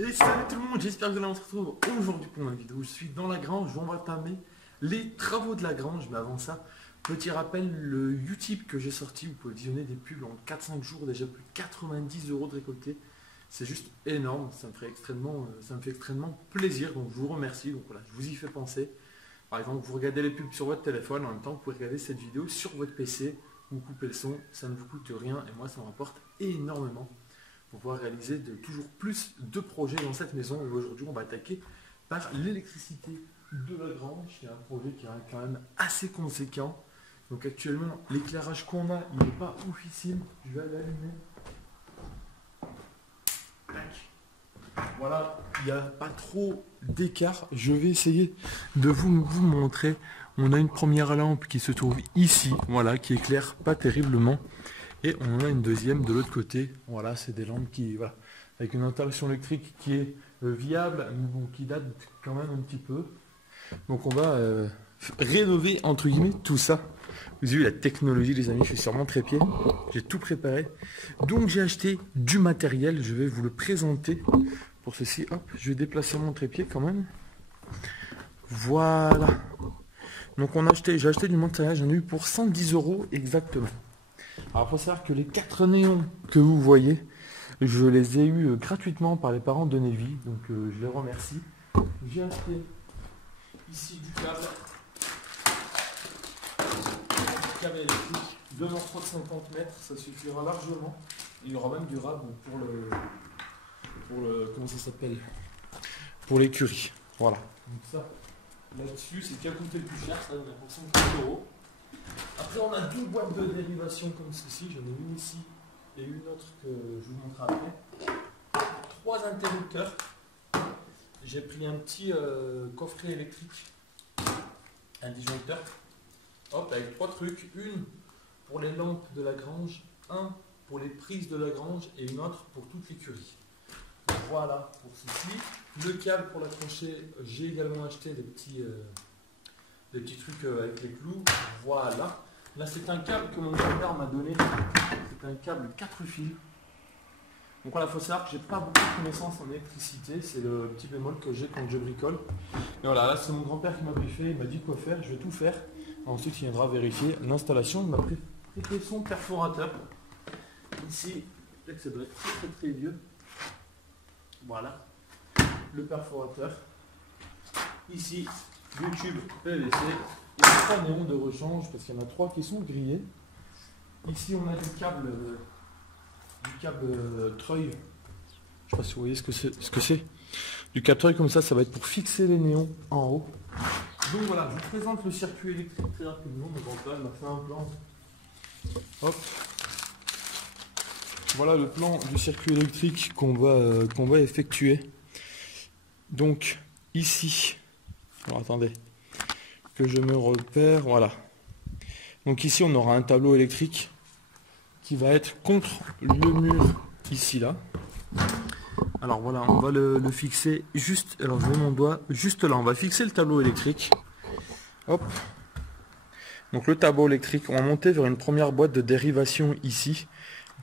Et salut tout le monde, j'espère que vous allez, on se retrouve aujourd'hui pour une vidéo. Je suis dans la grange, on va entamer les travaux de la grange. Mais avant ça, petit rappel, le Utip que j'ai sorti, vous pouvez visionner des pubs en 4-5 jours, déjà plus de 90 € de récolté. C'est juste énorme, ça me fait extrêmement plaisir, donc je vous remercie. Donc voilà, je vous y fais penser. Par exemple, vous regardez les pubs sur votre téléphone, en même temps vous pouvez regarder cette vidéo sur votre PC, vous coupez le son, ça ne vous coûte rien et moi ça me rapporte énormément pour pouvoir réaliser toujours plus de projets dans cette maison. Et aujourd'hui on va attaquer par l'électricité de la grange, qui est un projet qui est quand même assez conséquent. Donc actuellement l'éclairage qu'on a il n'est pas oufissime, je vais l'allumer. Voilà, il n'y a pas trop d'écart. Je vais essayer de vous montrer. On a une première lampe qui se trouve ici, voilà, qui éclaire pas terriblement. Et on en a une deuxième de l'autre côté. Voilà, c'est des lampes qui, voilà, avec une installation électrique qui est viable, mais bon, qui date quand même un petit peu. Donc on va rénover entre guillemets tout ça. Vous avez vu la technologie les amis, je suis sur mon trépied, j'ai tout préparé. Donc j'ai acheté du matériel, je vais vous le présenter. Pour ceci, hop, je vais déplacer mon trépied quand même. Voilà. Donc j'ai acheté du matériel, j'en ai eu pour 110 € exactement. Alors il faut savoir que les 4 néons que vous voyez, je les ai eus gratuitement par les parents de Navy, donc je les remercie. J'ai acheté ici du câble électrique de morceaux de 50 mètres, ça suffira largement. Il y aura même du rab pour le comment ça s'appelle, pour l'écurie. Voilà. Donc ça, là-dessus, c'est qui a coûté le plus cher, ça donne pour 50 €. Après, on a 2 boîtes de dérivation comme ceci. J'en ai une ici et une autre que je vous montre après. 3 interrupteurs. J'ai pris un petit coffret électrique, un disjoncteur. Hop, avec 3 trucs. Une pour les lampes de la grange, un pour les prises de la grange et une autre pour toute l'écurie. Voilà pour ceci. Le câble pour l'accrocher, j'ai également acheté des petits trucs avec les clous. Voilà. Là, c'est un câble que mon grand-père m'a donné. C'est un câble 4 fils. Donc voilà, il faut savoir que j'ai pas beaucoup de connaissances en électricité. C'est le petit bémol que j'ai quand je bricole. Et voilà, là, c'est mon grand-père qui m'a briefé. Il m'a dit quoi faire. Je vais tout faire. Ensuite, il viendra vérifier l'installation. Il m'a prêté son perforateur. Ici, peut-être que ça doit être très vieux. Voilà. Le perforateur. Ici, du tube PVC. Il y a 3 néons de rechange parce qu'il y en a 3 qui sont grillés. Ici, on a du câble treuil. Je ne sais pas si vous voyez ce que c'est. Du câble treuil comme ça va être pour fixer les néons en haut. Donc voilà, je vous présente le circuit électrique très rapidement. Mon grand-père m'a fait un plan. Hop. Voilà le plan du circuit électrique qu'on va effectuer. Donc ici, alors attendez que je me repère, voilà. Donc ici on aura un tableau électrique qui va être contre le mur ici là. Alors voilà, on va le fixer juste, alors je mets mon doigt juste là, on va fixer le tableau électrique. Hop. Donc le tableau électrique, on va monter vers une première boîte de dérivation ici,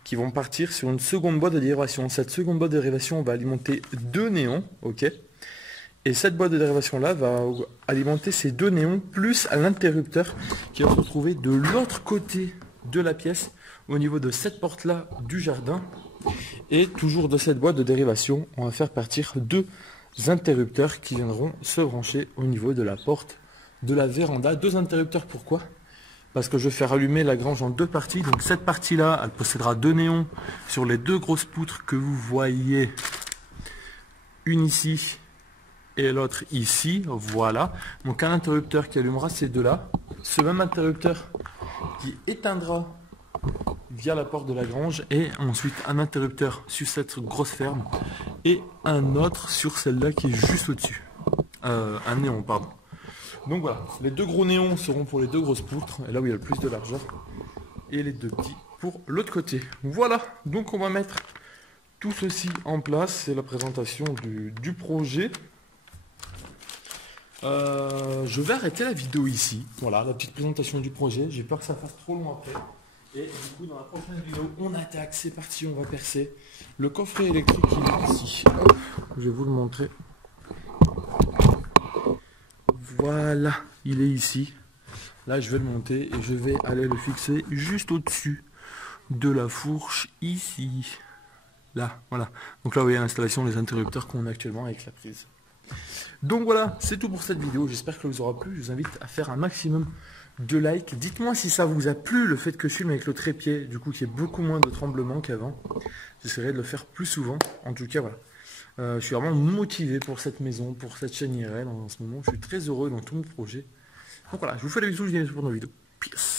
qui vont partir sur une seconde boîte de dérivation. Cette seconde boîte de dérivation, on va alimenter 2 néons, ok. Et cette boîte de dérivation là va alimenter ces 2 néons plus à l'interrupteur qui va se retrouver de l'autre côté de la pièce, au niveau de cette porte là du jardin. Et toujours de cette boîte de dérivation, on va faire partir 2 interrupteurs qui viendront se brancher au niveau de la porte de la véranda. 2 interrupteurs, pourquoi ? Parce que je vais faire allumer la grange en 2 parties. Donc cette partie-là, elle possédera 2 néons sur les 2 grosses poutres que vous voyez. Une ici et l'autre ici. Voilà. Donc un interrupteur qui allumera ces 2-là. Ce même interrupteur qui éteindra via la porte de la grange. Et ensuite un interrupteur sur cette grosse ferme. Et un autre sur celle-là qui est juste au-dessus. Un néon, pardon. Donc voilà, les 2 gros néons seront pour les 2 grosses poutres, et là où il y a le plus de largeur, et les 2 petits pour l'autre côté. Voilà, donc on va mettre tout ceci en place, c'est la présentation du projet. Je vais arrêter la vidéo ici, voilà, la petite présentation du projet, j'ai peur que ça fasse trop long après. Et du coup, dans la prochaine vidéo, on attaque, c'est parti, on va percer le coffret électrique qui est ici. Hop, je je vais vous le montrer. Voilà, il est ici. Là, je vais le monter et je vais aller le fixer juste au-dessus de la fourche ici. Là, voilà. Donc là, vous voyez l'installation des interrupteurs qu'on a actuellement avec la prise. Donc voilà, c'est tout pour cette vidéo. J'espère que ça vous aura plu. Je vous invite à faire un maximum de likes. Dites-moi si ça vous a plu, le fait que je filme avec le trépied, du coup, qu'il y ait beaucoup moins de tremblements qu'avant. J'essaierai de le faire plus souvent. En tout cas, voilà. Je suis vraiment motivé pour cette maison, pour cette chaîne IRL en ce moment. Je suis très heureux dans tout mon projet. Donc voilà, je vous fais des bisous, je vous dis à pour nos vidéos. Peace.